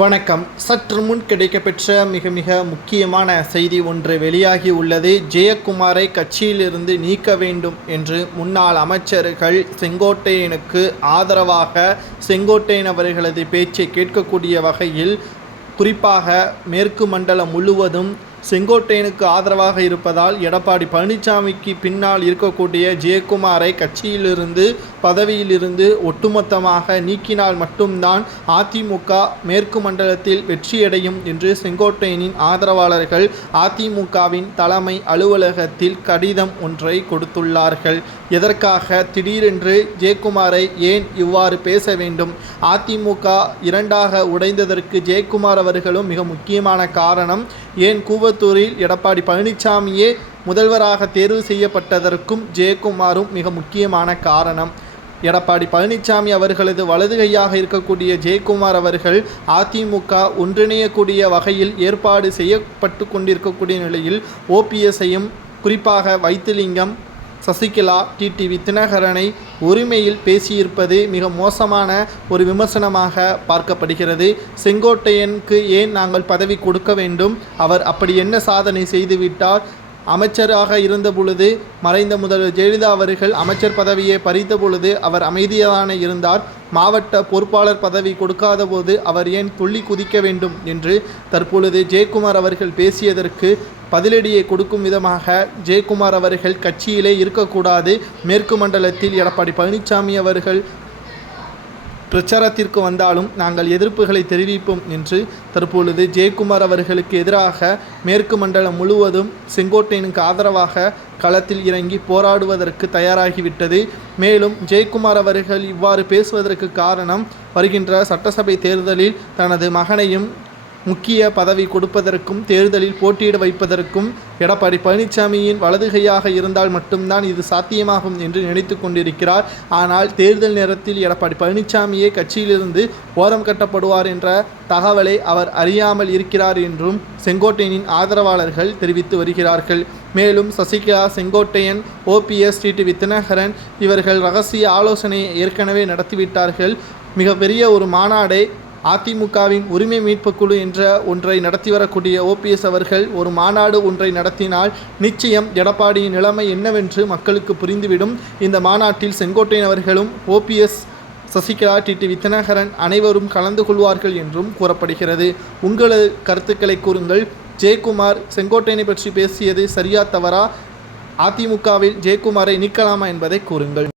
வணக்கம். சற்று முன் கிடைக்கப்பெற்ற மிக மிக முக்கியமான செய்தி ஒன்று வெளியாகி உள்ளது. ஜெயக்குமாரை கட்சியிலிருந்து நீக்க வேண்டும் என்று முன்னாள் அமைச்சர்கள் செங்கோட்டையனுக்கு ஆதரவாக செங்கோட்டையன் அவர்களது பேச்சை கேட்கக்கூடிய வகையில் குறிப்பாக மேற்கு மண்டலம் முழுவதும் செங்கோட்டையனுக்கு ஆதரவாக இருப்பதால் எடப்பாடி பழனிசாமிக்கு பின்னால் இருக்கக்கூடிய ஜெயக்குமாரை கட்சியிலிருந்து பதவியிலிருந்து ஒட்டுமொத்தமாக நீக்கினால் மட்டும்தான் அதிமுக மேற்கு மண்டலத்தில் வெற்றியடையும் என்று செங்கோட்டையனின் ஆதரவாளர்கள் அதிமுகவின் தலைமை அலுவலகத்தில் கடிதம் ஒன்றை கொடுத்துள்ளார்கள். எதற்காக? திடீரென்று ஜெயக்குமாரை ஏன் இவ்வாறு பேச வேண்டும்? அதிமுக இரண்டாக உடைந்ததற்கு ஜெயக்குமார் அவர்களும் மிக முக்கியமான காரணம் ஏன் கூவ கோயம்புத்தூரில் எடப்பாடி பழனிசாமியே முதல்வராக தேர்வு செய்யப்பட்டதற்கும் ஜெயக்குமாரும் மிக முக்கியமான காரணம். எடப்பாடி பழனிசாமி அவர்களது வலது கையாக இருக்கக்கூடிய ஜெயக்குமார் அவர்கள் அதிமுக ஒன்றிணையக்கூடிய வகையில் ஏற்பாடு செய்யப்பட்டு கொண்டிருக்கக்கூடிய நிலையில் ஓபிஎஸ்ஐயும் குறிப்பாக வைத்திலிங்கம் சசிகலா டிடிவி தினகரனை உரிமையில் பேசியிருப்பது மிக மோசமான ஒரு விமர்சனமாக பார்க்கப்படுகிறது. செங்கோட்டையனுக்கு ஏன் நாங்கள் பதவி கொடுக்க வேண்டும்? அவர் அப்படி என்ன சாதனை செய்துவிட்டார்? அமைச்சராக இருந்தபொழுது மறைந்த முதல்வர் ஜெயலலிதா அவர்கள் அமைச்சர் பதவியை பறித்த பொழுது அவர் அமைதியான இருந்தார். மாவட்ட பொறுப்பாளர் பதவி கொடுக்காத போது அவர் ஏன் துள்ளி குதிக்க வேண்டும் என்று தற்பொழுது ஜெயக்குமார் அவர்கள் பேசியதற்கு பதிலடியை கொடுக்கும் விதமாக ஜெயக்குமார் அவர்கள் கட்சியிலே இருக்கக்கூடாது. மேற்கு மண்டலத்தில் எடப்பாடி பழனிசாமி அவர்கள் பிரச்சாரத்திற்கு வந்தாலும் நாங்கள் எதிர்ப்புகளை தெரிவிப்போம் என்று தற்பொழுது ஜெயக்குமார் அவர்களுக்கு எதிராக மேற்கு மண்டலம் முழுவதும் செங்கோட்டையனுக்கு ஆதரவாக களத்தில் இறங்கி போராடுவதற்கு தயாராகிவிட்டது. மேலும் ஜெயக்குமார் அவர்கள் இவ்வாறு பேசுவதற்கு காரணம் வருகின்ற சட்டசபை தேர்தலில் தனது மகனையும் முக்கிய பதவி கொடுப்பதற்கும் தேர்தலில் போட்டியிட வைப்பதற்கும் எடப்பாடி பழனிசாமியின் வலதுகையாக இருந்தால் மட்டும்தான் இது சாத்தியமாகும் என்று நினைத்து கொண்டிருக்கிறார். ஆனால் தேர்தல் நேரத்தில் எடப்பாடி பழனிசாமியே கட்சியிலிருந்து ஓரம் கட்டப்படுவார் என்ற தகவலை அவர் அறியாமல் இருக்கிறார் என்றும் செங்கோட்டையனின் ஆதரவாளர்கள் தெரிவித்து வருகிறார்கள். மேலும் சசிகலா செங்கோட்டையன் ஓபிஎஸ் டிடிவி தினகரன் இவர்கள் ரகசிய ஆலோசனையை ஏற்கனவே நடத்திவிட்டார்கள். மிகப்பெரிய ஒரு மாநாடை அதிமுகவின் உரிமை மீட்பு குழு என்ற ஒன்றை நடத்தி வரக்கூடிய ஓபிஎஸ் அவர்கள் ஒரு மாநாடு ஒன்றை நடத்தினால் நிச்சயம் எடப்பாடியின் நிலைமை என்னவென்று மக்களுக்கு புரிந்துவிடும். இந்த மாநாட்டில் செங்கோட்டையன் அவர்களும் ஓபிஎஸ் சசிகலா டிடி தினகரன் அனைவரும் கலந்து கொள்வார்கள் என்றும் கூறப்படுகிறது. உங்களது கருத்துக்களை கூறுங்கள். ஜெயக்குமார் செங்கோட்டையனை பற்றி பேசியது சரியா தவறா? அதிமுகவில் ஜெயக்குமாரை நீக்கலாமா என்பதை கூறுங்கள்.